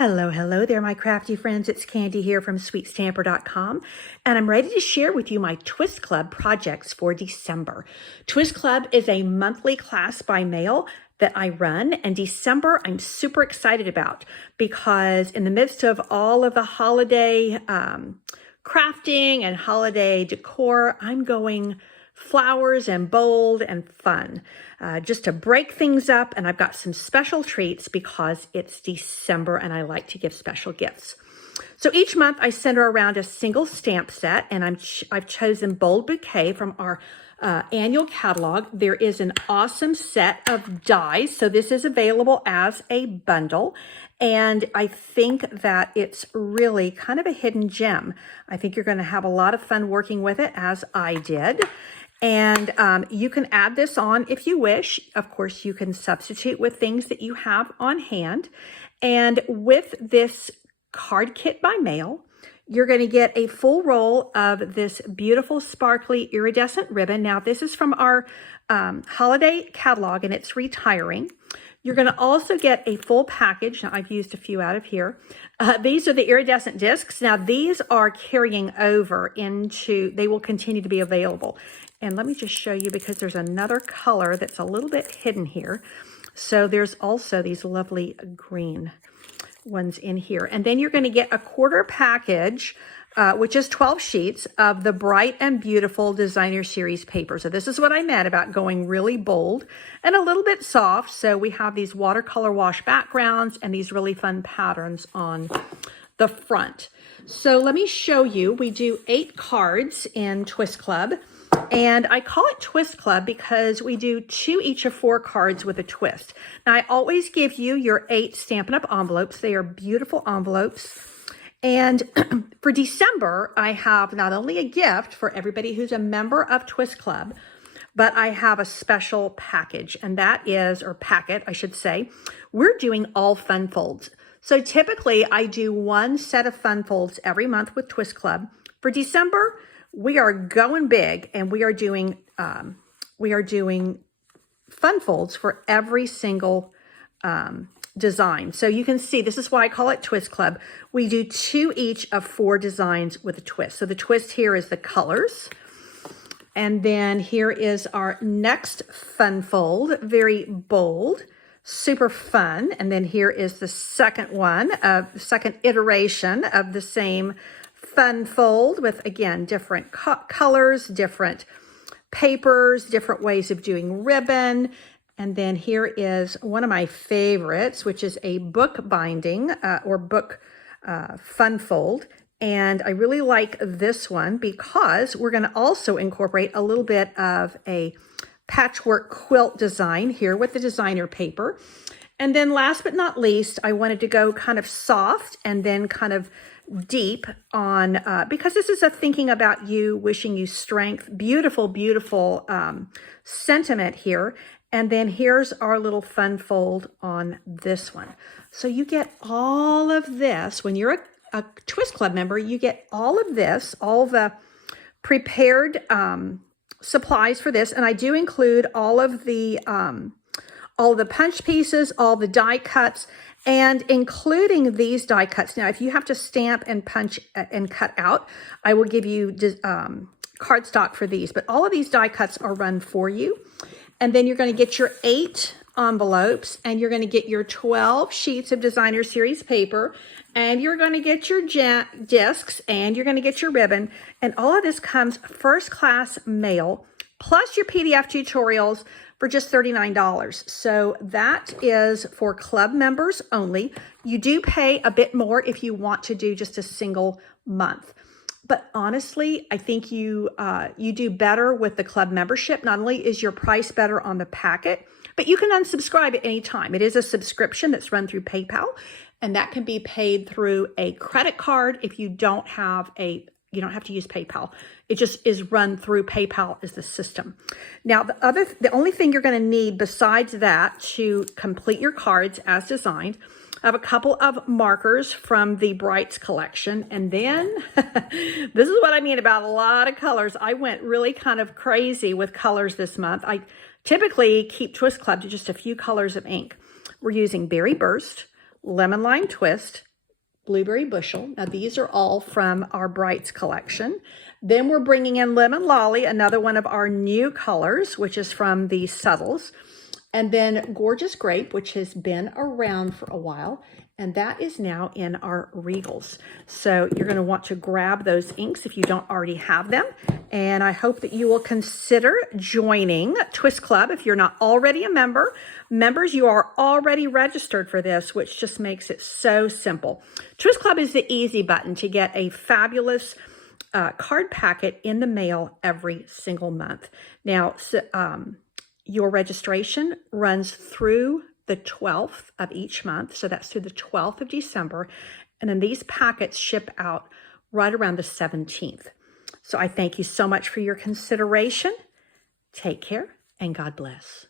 Hello, hello there, my crafty friends. It's Candy here from sweetstamper.com, and I'm ready to share with you my Twist Club projects for December. Twist Club is a monthly class by mail that I run, and December I'm super excited about because in the midst of all of the holiday crafting and holiday decor, I'm going flowers and bold and fun, just to break things up. And I've got some special treats because it's December and I like to give special gifts. So each month I center around a single stamp set, and I've chosen Bold Bouquet from our annual catalog. There is an awesome set of dies. So this is available as a bundle. And I think that it's really kind of a hidden gem. I think you're going to have a lot of fun working with it, as I did. And you can add this on if you wish. Of course, you can substitute with things that you have on hand. And with this card kit by mail, you're going to get a full roll of this beautiful sparkly iridescent ribbon. Now, this is from our holiday catalog, and it's retiring. You're going to also get a full package. Now, I've used a few out of here. These are the iridescent discs. Now, these are carrying over into, they will continue to be available. And let me just show you, because there's another color that's a little bit hidden here. So there's also these lovely green ones in here. And then you're going to get a quarter package, which is 12 sheets of the Bright and Beautiful Designer Series paper. So this is what I meant about going really bold and a little bit soft. So we have these watercolor wash backgrounds and these really fun patterns on the front. So let me show you. We do 8 cards in Twist Club. And I call it Twist Club because we do 2 each of 4 cards with a twist. Now, I always give you your 8 Stampin' Up! Envelopes. They are beautiful envelopes. And for December, I have not only a gift for everybody who's a member of Twist Club, but I have a special package, and that is, or packet, I should say, we're doing all fun folds. So typically, I do 1 set of fun folds every month with Twist Club. For December, we are going big, and we are doing fun folds for every single design. So you can see, this is why I call it Twist Club. We do 2 each of 4 designs with a twist. So the twist here is the colors. And then here is our next fun fold, very bold, super fun. And then here is the second one, the second iteration of the same fun fold with, again, different colors, different papers, different ways of doing ribbon. And then here is one of my favorites, which is a book binding or book fun fold. And I really like this one because we're going to also incorporate a little bit of a patchwork quilt design here with the designer paper. And then last but not least, I wanted to go kind of soft and then kind of deep on, because this is a thinking about you, wishing you strength, beautiful, beautiful sentiment here. And then here's our little fun fold on this one. So you get all of this. When you're a Twist Club member, you get all of this, all the prepared supplies for this. And I do include all the punch pieces, all the die cuts, and including these die cuts. Now, if you have to stamp and punch and cut out, I will give you cardstock for these. But all of these die cuts are run for you. And then you're going to get your 8 envelopes, and you're going to get your 12 sheets of Designer Series paper, and you're going to get your discs, and you're going to get your ribbon. And all of this comes first class mail, plus your PDF tutorials for just $39. So that is for club members only. You do pay a bit more if you want to do just a single month. But honestly, I think you do better with the club membership. Not only is your price better on the packet, but you can unsubscribe at any time. It is a subscription that's run through PayPal, and that can be paid through a credit card if you don't have you don't have to use PayPal. It just is run through PayPal as the system. Now, the only thing you're going to need besides that to complete your cards as designed, I have a couple of markers from the Brights collection. And then, this is what I mean about a lot of colors. I went really kind of crazy with colors this month. I typically keep Twist Club to just a few colors of ink. We're using Berry Burst, Lemon Lime Twist, Blueberry Bushel. Now these are all from our Brights collection. Then we're bringing in Lemon Lolly, another one of our new colors, which is from the Subtles. And then Gorgeous Grape, which has been around for a while, and that is now in our Regals. So you're going to want to grab those inks if you don't already have them. And I hope that you will consider joining Twist Club if you're not already a member. Members, you are already registered for this, which just makes it so simple. Twist Club is the easy button to get a fabulous card packet in the mail every single month. Now, your registration runs through the 12th of each month. So that's through the 12th of December. And then these packets ship out right around the 17th. So I thank you so much for your consideration. Take care and God bless.